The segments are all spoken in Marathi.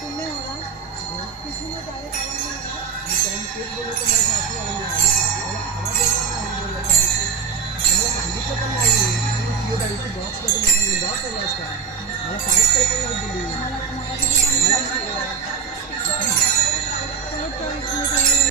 पुण्य होणार तिथूनच डायरेक्ट आवाज नाही होणार. त्यांनी तेच बोललं तर मला सासू आली नाही मला आवाज येणार नाही बोललं तर मला सांगितलं पण नाही की गाडीची बॉक्स कधी नका बॉक्स आला असता मला सांगितलं पण नाही दिली मला मगाशी मला सांगितलं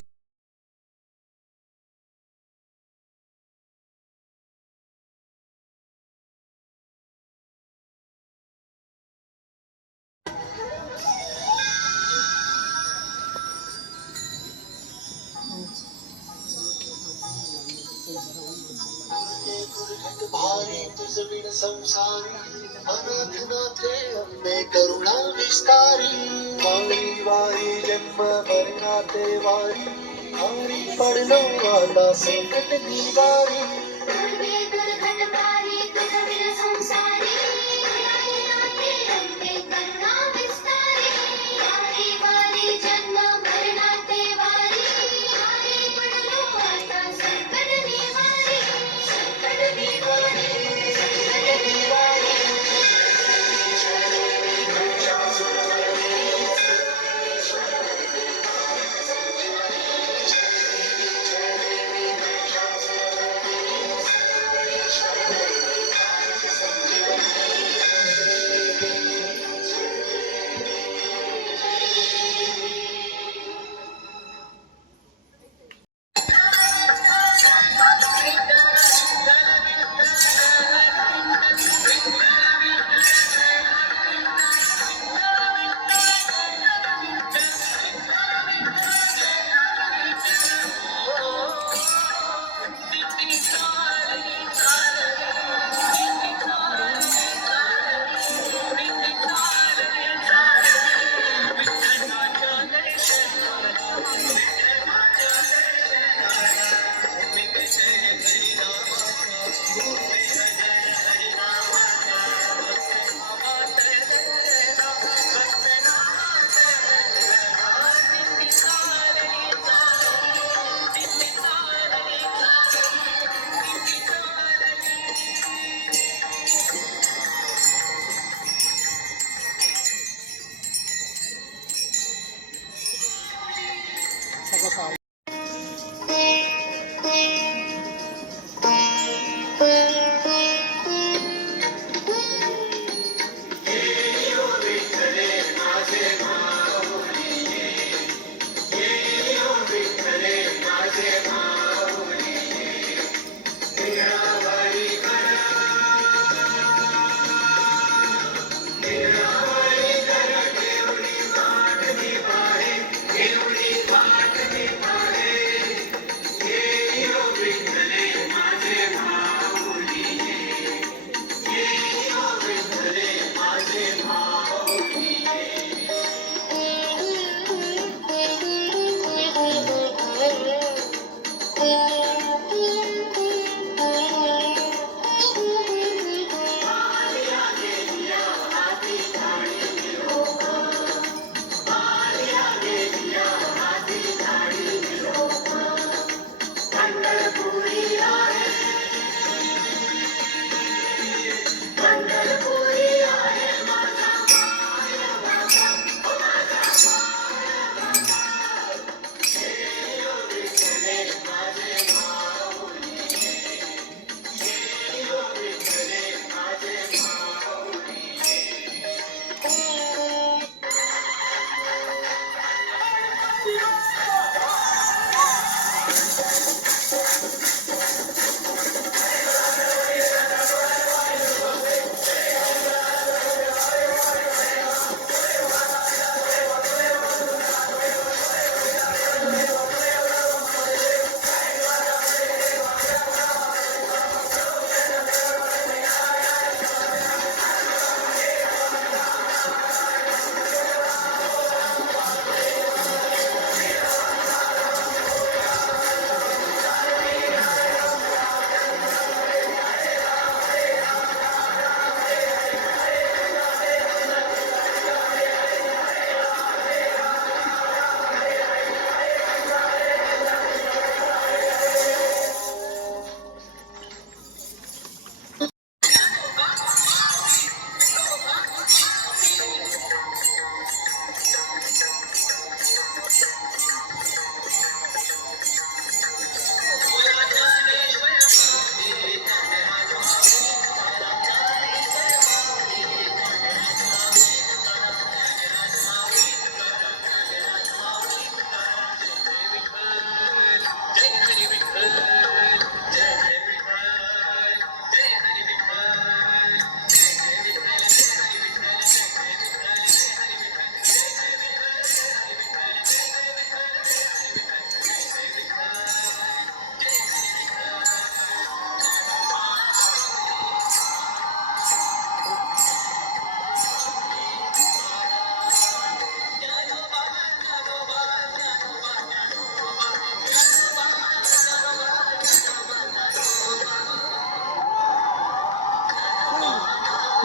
भारी तुझ विण संसारी अनाथ नाथे अंबे करुणा विस्तारी वारी वारी जन्म मरणाते वारी भारी पडलो आता संकट निवारी दुर्घटभारी तुझ विण संसारी अनाथनाथे अंबे करुणा विस्तारी वारी वारी जन्म मरणाते वारी भारी पडलो आता संकट निवारी संकट निवारी संकट निवारी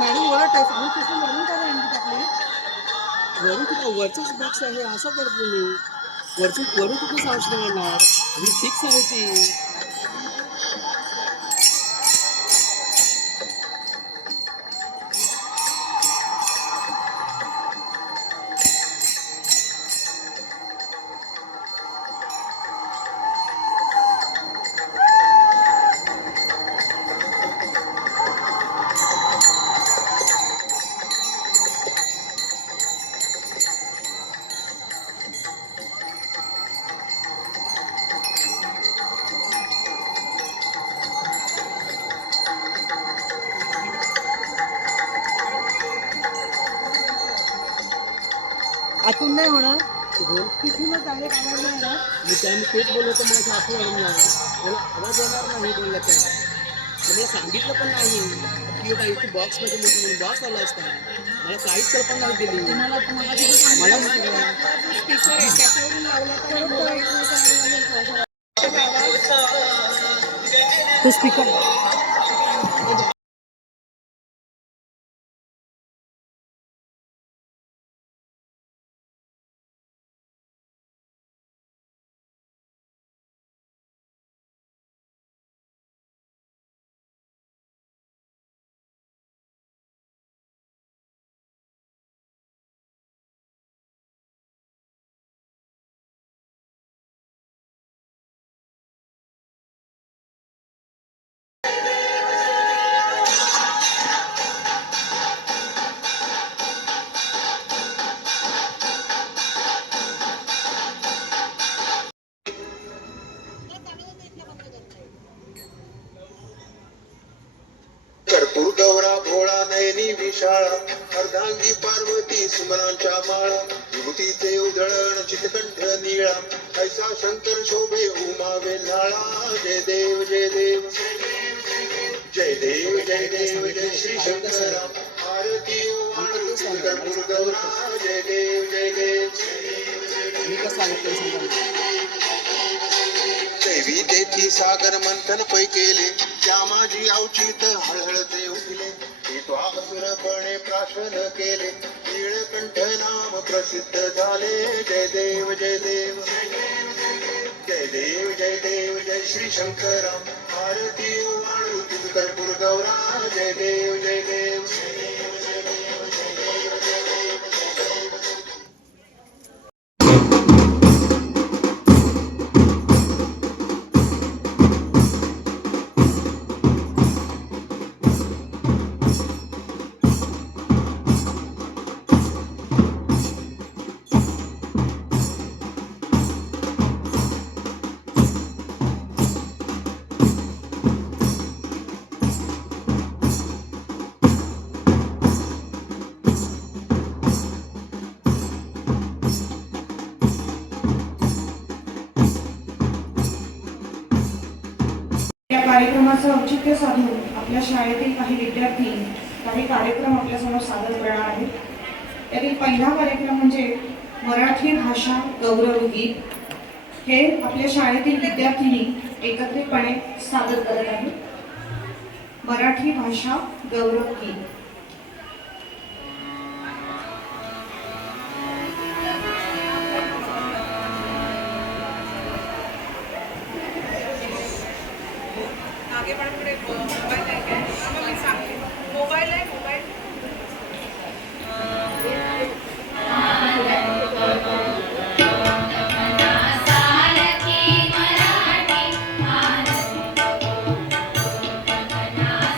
मॅडम ओरडत आहे सांगू तिथून वरून का अंडी टाकली वरून कुठं वरचाच बॉक्स आहे असं करतो मी वरून कुठं सावश मिळणार आणि फिक्स आहे ती आतून नाही होणार बोल तिथूनच डायरेक्ट आवाज नाही येणार मी त्याने तेच बोललो तर मला सासू वाढून जाणार मला आवाज येणार नाही बोलला त्या मला सांगितलं पण नाही की बाई तू बॉक्समध्ये मोठं म्हणून बॉक्स आला असता मला काहीच कल्पना नाही दिली तुम्हाला मला तिथे मला स्पीकर आहे त्याच्यावरून लावला तर तो स्पीकर कर्पूर गौरा भोळा नयनी विशाळा अर्धांगी पार्वती सुमनांच्या माळा विभूतीचे उधळण चितकंठ निळा ऐसा शंकर शोभे उमा वेल्हाळा जय देव जय देव जय देव जय देव जय श्री शंकरा आरती ओवाळू कर्पूर गौरा जय देव जय देव मी कसं सांगितलं सांगा दैवी तेथी सागर मंथन पै केले त्या माझी अवचित हळहळते उठले असुरपणे प्राशन केले नीळकंठ नाम प्रसिद्ध झाले जय देव जय देव जय देव जय देव जय श्री शंकरा आरती ओवाळू कर्पूर गौरा जय देव जय देव या कार्यक्रमाचं औचित्य साधून आपल्या शाळेतील काही विद्यार्थी काही कार्यक्रम आपल्यासमोर सादर करणार आहेत. यातील पहिला कार्यक्रम म्हणजे मराठी भाषा गौरव गीत. हे आपल्या शाळेतील विद्यार्थिनी एकत्रितपणे सादर करत आहेत. मराठी भाषा गौरव गीत. आगे बढ़ पड़े मोबाइल है क्या मैं सांगते मोबाइल है मोबाइल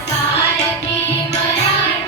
सारथी मराठी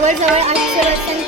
जवळजवळ 800 वर्षांनी